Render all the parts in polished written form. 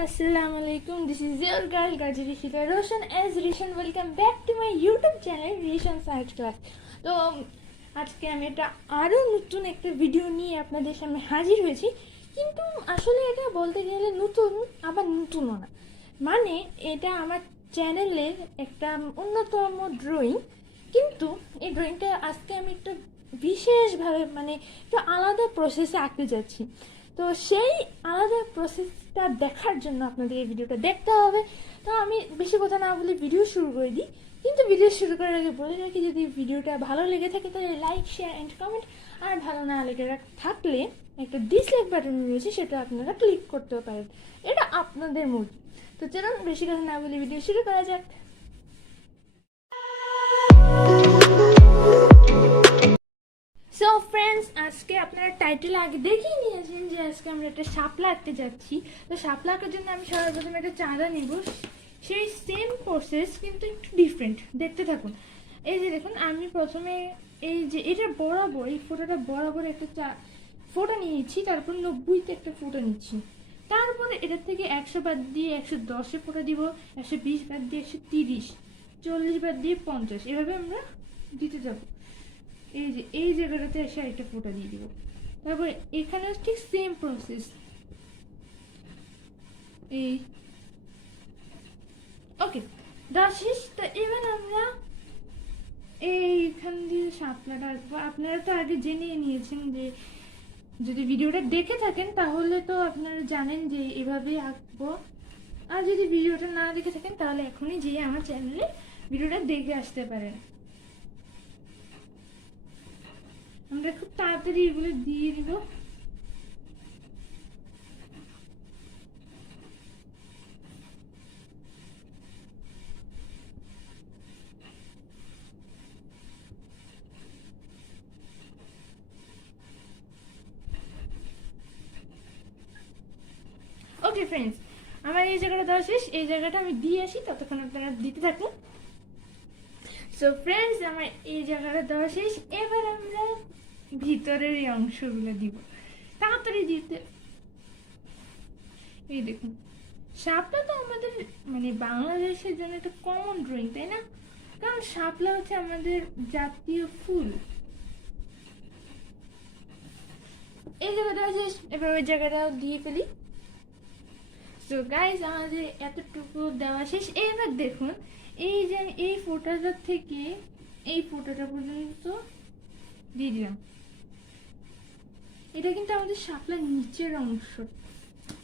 Assalamu Alaikum. This is your girl Gajrishika Roshan as Rishan. Welcome back to my YouTube channel Rishan Science Class. তো আজকে আমি এটা আরও নতুন একটা ভিডিও নিয়ে আপনাদের সামনে হাজির হয়েছি, কিন্তু আসলে এটা বলতে গেলে নতুন আবার নতুনও না। মানে এটা আমার চ্যানেলের একটা অন্যতম ড্রয়িং, কিন্তু এই ড্রয়িংটা আজকে আমি একটা বিশেষভাবে মানে একটু আলাদা প্রসেসে আঁকতে যাচ্ছি। তো সেই আলাদা প্রসেসটা দেখার জন্য আপনাদের এই ভিডিওটা দেখতে হবে। তো আমি বেশি কথা না বলে ভিডিও শুরু করে দিই, কিন্তু ভিডিও শুরু করার আগে বলে রাখি, যদি ভিডিওটা ভালো লেগে থাকে তাহলে লাইক, শেয়ার অ্যান্ড কমেন্ট, আর ভালো না লেগে থাকলে একটা ডিসলাইক বাটন রয়েছে, সেটা আপনারা ক্লিক করতে পারেন, এটা আপনাদের মর্জি। তো চলুন বেশি কথা না বলে ভিডিও শুরু করা যাক। সো ফ্রেন্ডস, আজকে আপনারা টাইটেল আগে দেখিয়ে নিয়েছেন যে আজকে আমরা একটা শাপলা আঁকতে যাচ্ছি। তো শাপলা আঁকার জন্য আমি সর্বপ্রথমে একটা চাঁদা নিব, সেই সেম প্রসেস কিন্তু একটু ডিফারেন্ট, দেখতে থাকুন। এই যে দেখুন, আমি প্রথমে এই যে এটা বরাবর, এই ফোঁটাটা বরাবর একটা ফোঁটা নিয়েছি, তারপর 90-তে একটা ফোঁটা নিচ্ছি, তারপরে এটার থেকে 100 বাদ দিয়ে 110-এ ফোঁটা দিব, 120 বাদ দিয়ে 130, 40 বাদ দিয়ে 50, এভাবে আমরা দিতে যাবো। এই যে এই জায়গাটাতে এসে একটা ফোঁটা দিয়ে দিব, তারপরে এখানে ঠিক সেম প্রসেস। এই ওকে, দেওয়া শেষ। তো এবার আমরা এইখান দিয়ে শাপলাটা আঁকবো। আপনারা তো আগে জেনে নিয়েছেন যে, যদি ভিডিওটা দেখে থাকেন তাহলে তো আপনারা জানেন যে এভাবে আঁকবো, আর যদি ভিডিওটা না দেখে থাকেন তাহলে এখনই যেয়ে আমার চ্যানেলে ভিডিওটা দেখে আসতে পারেন। আমরা খুব তাড়াতাড়ি এগুলো দিয়ে দিব। ওকে ফ্রেন্ডস, আমার এই জায়গাটা দেওয়া শেষ, এই জায়গাটা আমি দিয়ে আসি, ততক্ষণ আপনারা দিতে থাকুন। সো ফ্রেন্ডস, আমার এই জায়গাটা দেওয়া শেষ, এবার আমরা ভিতরের এই অংশগুলো দিব, তাড়াতাড়ি দিতে। এই দেখুন, শাপলা তো আমাদের মানে বাংলাদেশের জন্য একটা কমন ড্রয়িং, তাই না? কারণ শাপলা হচ্ছে আমাদের জাতীয় ফুল। এই জায়গাটা শেষ, এবার ওই জায়গাটাও দিয়ে ফেলি। সো গাইজ, আমাদের এতটুকু দেওয়া শেষ। এবার দেখুন, এই যে আমি এই ফোঁটাটা থেকে এই ফোঁটাটা পর্যন্ত দিয়ে দিলাম, এটা কিন্তু আমাদের শাপলার নিচের অংশ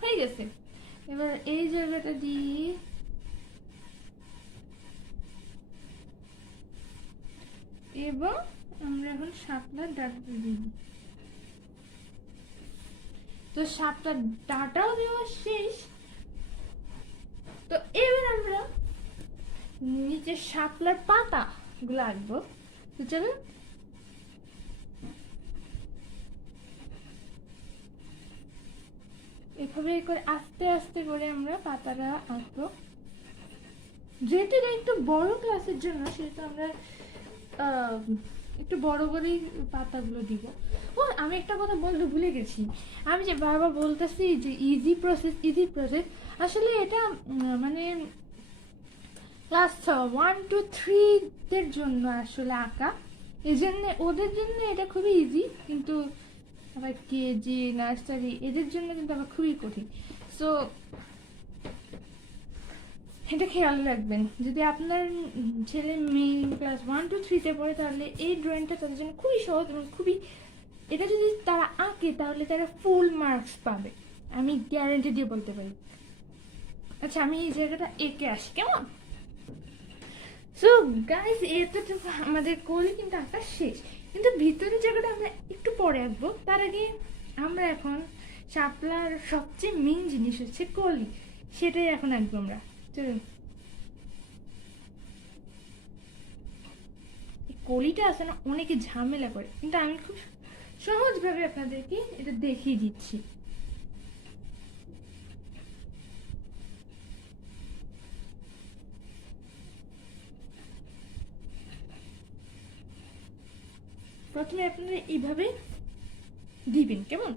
হয়ে গেছে। এবার এই জায়গাটা দিয়ে এবং আমরা এখন শাপলার ডাটা দিই। তো শাপলার ডাটাও দেওয়া শেষ। তো এবার আমরা নিচে শাপলার পাতা গুলো আঁকবো। তো চলুন, এভাবে করে আস্তে আস্তে করে আমরা পাতাটা আঁকবো। যেহেতু এটা একটু বড় ক্লাসের জন্য, সেহেতু আমরা একটু বড় করেই পাতাগুলো দিব। ও, আমি একটা কথা বলতে ভুলে গেছি, আমি যে বারবার বলতেছি যে ইজি প্রসেস, আসলে এটা মানে ক্লাস 1 to 3 দের জন্য আসলে আঁকা, এই জন্য ওদের জন্য এটা খুবই ইজি, কিন্তু আবার কেজি, নার্সারি এদের জন্য কিন্তু আবার খুবই কঠিন। সো এটা খেয়াল রাখবেন, যদি আপনার ছেলে মেয়ে ক্লাস 1 to 3-তে পড়ে তাহলে এই ড্রয়িংটা তাদের জন্য খুবই সহজ এবং খুবই, এটা যদি তারা আঁকে তাহলে তারা ফুল মার্কস পাবে, আমি গ্যারান্টি দিয়ে বলতে পারি। আচ্ছা, আমি এই জায়গাটা এঁকে আসি, কেমন? সো গাইজ, এতটুকু আমাদের কলি কিন্তু আঁকা শেষ, কিন্তু ভিতরের জায়গাটা আমরা একটু পরে আঁকবো। তার আগে আমরা এখন শাপলার সবচেয়ে মেইন জিনিস হচ্ছে কলি, সেটাই এখন আঁকবো আমরা। চলুন, কলিটা আছে না, অনেকে ঝামেলা করে, কিন্তু আমি খুব সহজভাবে আপনাদেরকে এটা দেখিয়ে দিচ্ছি। প্রথমে আপনারা এইভাবে দিবেন, কেমন?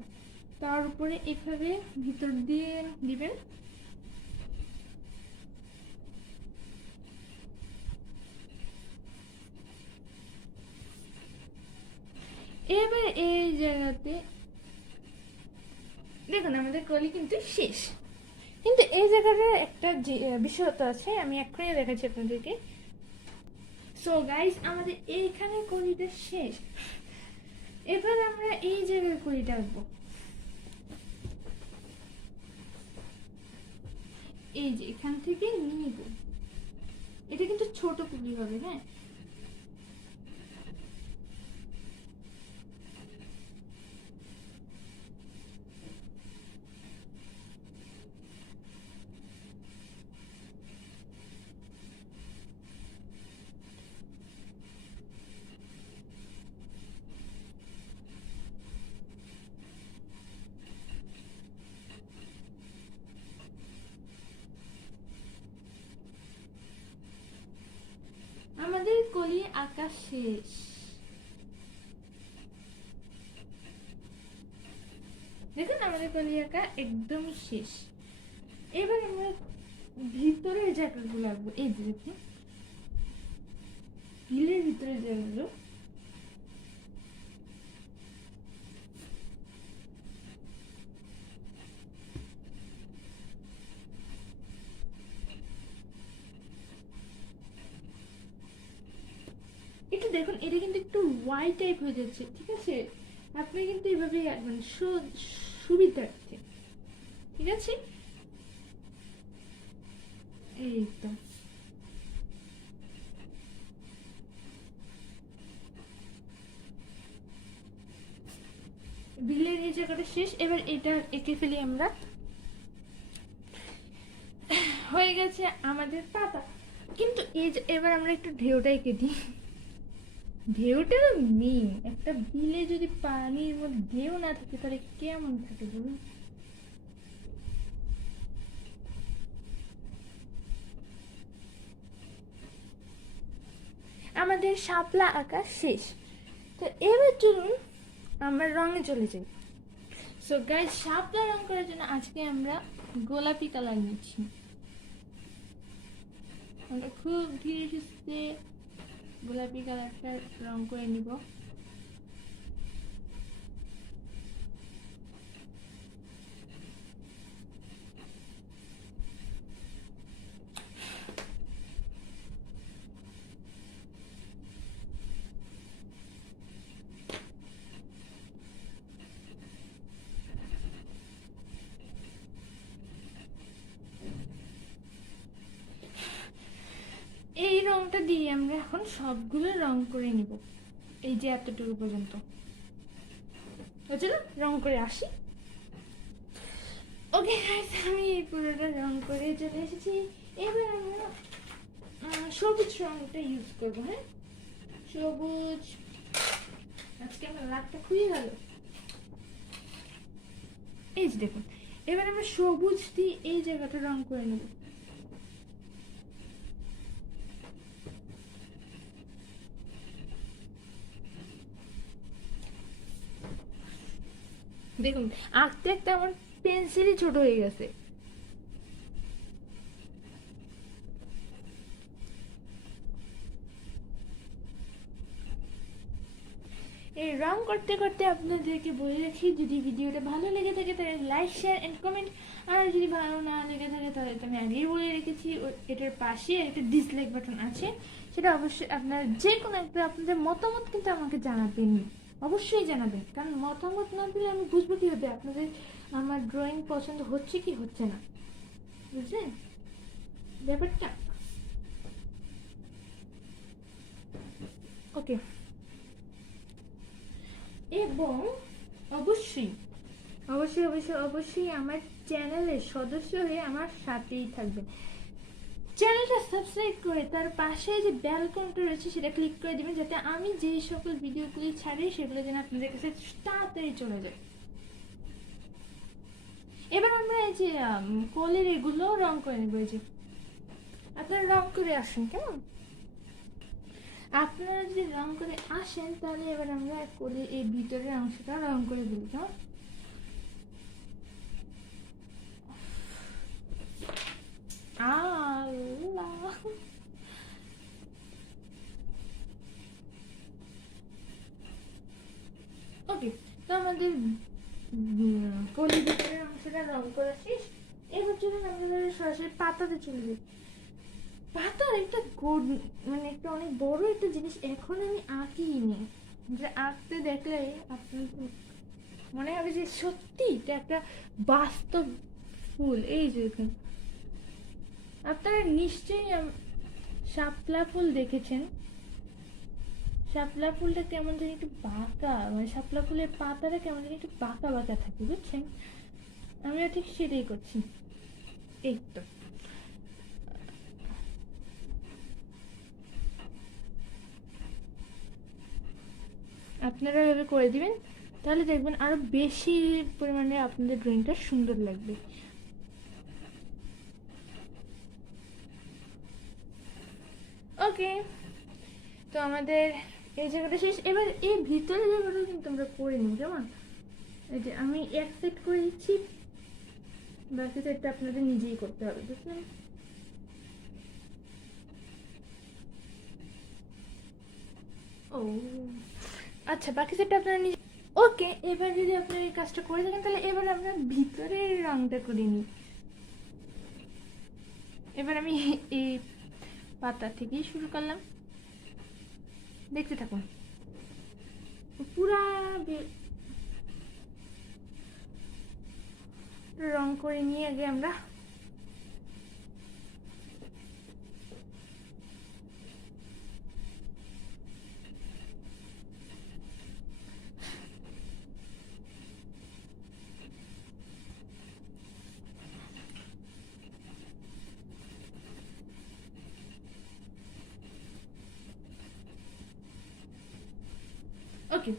তার উপরে এভাবে ভিতর দিয়ে দিবেন, এবার এই জায়গাতে দেখুন আমাদের কলি কিন্তু শেষ, কিন্তু এই জায়গাটার একটা বিষয়তা আছে, আমি এক্ষুনি দেখাচ্ছি আপনাদেরকে। সো গাইস, আমাদের এইখানে কলিটা শেষ। এবার আমরা এই জায়গায় কলিটা আঁকবো। এই যে এখান থেকে নিব, এটা কিন্তু ছোট কলি হবে। হ্যাঁ, আমাদের কলি আঁকা শেষ। দেখুন আমাদের কলি আঁকা একদম শেষ। এবার আমরা ভিতরের জায়গাগুলো আঁকবো। এই যে দেখুন হিলের ভিতরের জায়গাগুলো, একটু দেখুন এটা কিন্তু একটু হোয়াইট টাইপ হয়ে যাচ্ছে, ঠিক আছে? আপনি কিন্তু এভাবেই আঁকবেন সুবিধার্থে, ঠিক আছে? এই তো বিলের এই জায়গাটা শেষ। এবার এটা এঁকে ফেলি আমরা। হয়ে গেছে আমাদের পাতা। কিন্তু এই যে এবার আমরা একটু ঢেউটা এঁকে দিই। ঢেউটা মেইন। একটা বিলে যদি পানির মধ্যে ঢেউ না থাকে তাহলে কেমন থাকে বলুন? আমাদের শাপলা আঁকা শেষ। তো এবার চলুন আমরা রঙে চলে যাই। সো গাইস, শাপলা রং করার জন্য আজকে আমরা গোলাপি কালার নিচ্ছি। আমরা খুব ধীরে সুস্থে গোলাপি কালারটা রং করে নিব। এই রংটা দিয়ে আমরা এখন সবগুলো রং করে নিব, এই যে এতটুকু পর্যন্ত। চলো রং করে আসি। ওকে গাইস, আমি এই পুরোটা রং করে চলে এসেছি। এবার আমরা সবুজ রংটা ইউজ করব। হ্যাঁ, সবুজ। আজকে আমার লাকটা খুবই ভালো। এই যে দেখুন, এবার আমরা সবুজ দিয়ে এই জায়গাটা রং করে নেব। দেখুন আঁকতে আঁকতে আমার পেন্সিলই ছোট হয়ে গেছে। এই রং করতে করতে আপনাদেরকে বলে রাখি, যদি ভিডিওটা ভালো লেগে থাকে তাহলে লাইক, শেয়ার এন্ড কমেন্ট। আর যদি ভালো না লেগে থাকে তাহলে আমি আগেই বলে রেখেছি এটার পাশে একটা ডিসলাইক বাটন আছে, সেটা অবশ্যই আপনার যে কোনো একটা আপনাদের মতামত কিন্তু আমাকে জানাবেন, অবশ্যই জানাবেন। কারণ মতামত না দিলে আমি বুঝবো কীভাবে আপনাদের আমার ড্রয়িং পছন্দ হচ্ছে কি হচ্ছে না, বুঝলেন ব্যাপারটা? ওকে, এবং অবশ্যই অবশ্যই অবশ্যই অবশ্যই আমার চ্যানেলের সদস্য হয়ে আমার সাথেই থাকবেন। চ্যানেলটা সাবস্ক্রাইব করে তার পাশে যে বেল আইকনটা রয়েছে সেটা ক্লিক করে দেবেন, যাতে আমি যে সকল ভিডিওগুলি ছাড়ি সেগুলো যেন আপনাদের কাছে তাড়াতাড়ি চলে যায়। এবার আমরা এই যে কোলের এগুলো রং করে নেবো। এই যে আপনারা রং করে আসুন, কেমন? আপনারা যদি রং করে আসেন তাহলে এবার আমরা কোলের এই ভিতরের অংশটা রং করে দিই। আল্লাহ, ওকে, তো আমাদের কলি ভিতরের অংশটা রং করা শেষ। এবার চলুন আমরা সরাসরি পাতাতে চলে যাই। পাতার একটা মানে একটা অনেক বড় একটা জিনিস এখন আমি আঁকিনি, যে আঁকতে দেখলে আপনার মনে হবে যে সত্যি এটা একটা বাস্তব ফুল। এই যে দেখুন, আপনারা নিশ্চয়ই শাপলা ফুল দেখেছেন। শাপলা ফুলটা কেমন জানি একটু বাঁকা, মানে শাপলা ফুলের পাতাটা কেমন জানি একটু বাঁকা বাঁকা থাকে, বুঝছেন? আমিও ঠিক সেটাই করছি। এই তো আপনারা এভাবে করে দিবেন, তাহলে দেখবেন আরো বেশি পরিমাণে আপনাদের ড্রয়িংটা সুন্দর লাগবে। ওকে, তো আমাদের এই জায়গাটা শেষ। এবার এই ভিতরে জায়গাটা কিন্তু আমরা করে নিই, কেমন? এই যে আমি এক সেট করে দিচ্ছি, বাকি সেটটা আপনাদের নিজেই করতে হবে, বুঝলেন? ও আচ্ছা, বাকি সেটটা আপনারা নিজে। ওকে, এবার যদি আপনারা এই কাজটা করে থাকেন তাহলে এবার আমরা ভিতরের রংটা করে নিই। এবার আমি এই পাতা থেকেই শুরু করলাম, দেখতে থাকুন। পুরা রং করে নিয়ে আগে আমরা ওকে,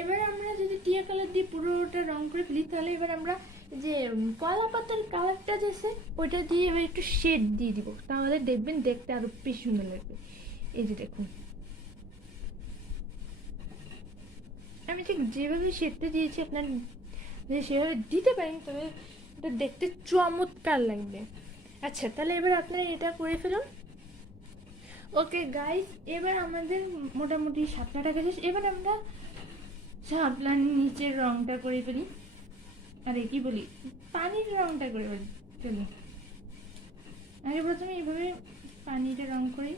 এবার আমরা যদি টিয়া কালার দিয়ে পুরোটা রং করে ফেলি তাহলে এবার আমরা যে কলা পাতার কালারটা যেছে ওইটা দিয়ে এবার একটু শেড দিয়ে দিব, তাহলে দেখবেন দেখতে আরো বেশি সুন্দর লাগবে। এই যে দেখুন, আমি ঠিক যেভাবে শেডটা দিয়েছি আপনার যদি সেভাবে দিতে পারেন তবে এটা দেখতে চমৎকার লাগবে। আচ্ছা, তাহলে এবার আপনারা এটা করে ফেলুন। ওকে গাইস, এবার আমাদের মোটামুটি শাপলাটা শেষ। এবার আমরা শাপলার নিচের রংটা করে ফেলি, আরে কি বলি, পানির রংটা করে ফেলি। আগে প্রথমে এইভাবে পানিটা রং করি।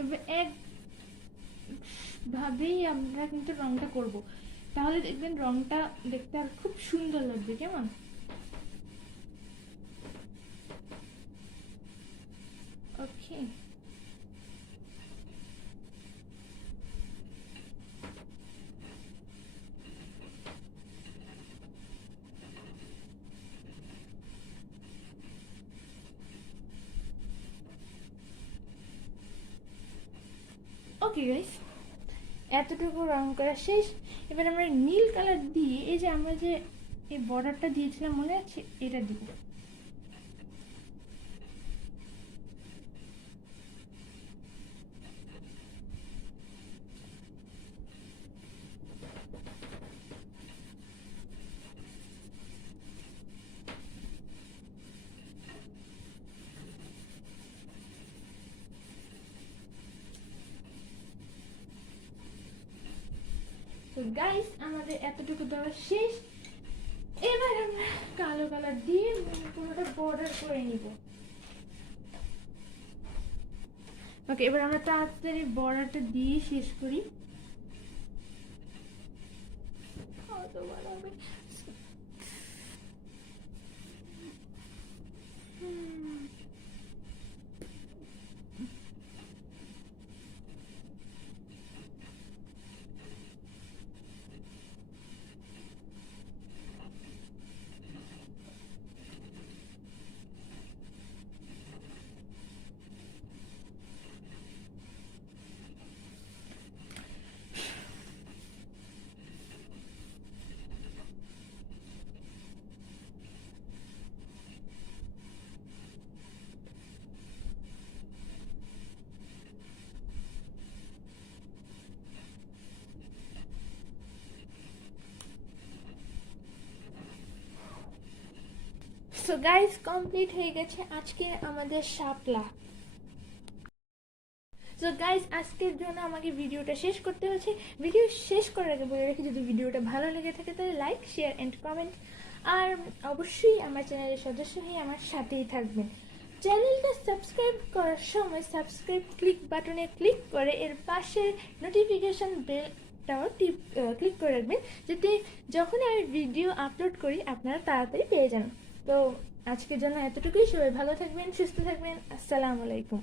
এবার একভাবেই আমরা কিন্তু রংটা করব, তাহলে দেখবেন রংটা দেখতে আর খুব সুন্দর লাগবে, কেমন? ওকে, ওকে গাইস, এতটুকু রং করা শেষ। এবার আমরা নীল কালার দিয়ে এই যে আমরা যে এই বর্ডারটা দিয়েছিলাম মনে আছে, এটা দিব। তো গাইস, আমাদের এতটুকু দেওয়া শেষ। এবার আমরা কালো কালার দিয়ে পুরোটা বর্ডার করে নিব। ওকে, এবার আমরা তাড়াতাড়ি বর্ডারটা দিয়ে শেষ করি। সো গাইস, কমপ্লিট হয়ে গেছে আজকে আমাদের শাপলা। সো গাইস, আজকের জন্য আমাকে ভিডিওটা শেষ করতে হচ্ছে। ভিডিও শেষ করার আগে বলে রাখি, যদি ভিডিওটা ভালো লেগে থাকে তাহলে লাইক, শেয়ার অ্যান্ড কমেন্ট। আর অবশ্যই আমার চ্যানেলের সদস্য হয়ে আমার সাথেই থাকবেন। চ্যানেলটা সাবস্ক্রাইব করার সময় সাবস্ক্রাইব ক্লিক বাটনে ক্লিক করে এর পাশে নোটিফিকেশন বেলটাও ক্লিক করে রাখবেন, যাতে যখন আমি ভিডিও আপলোড করি আপনারা তাড়াতাড়ি পেয়ে যান। তো আজকের জন্য এতটুকুই। সবাই ভালো থাকবেন, সুস্থ থাকবেন। আসসালামু আলাইকুম।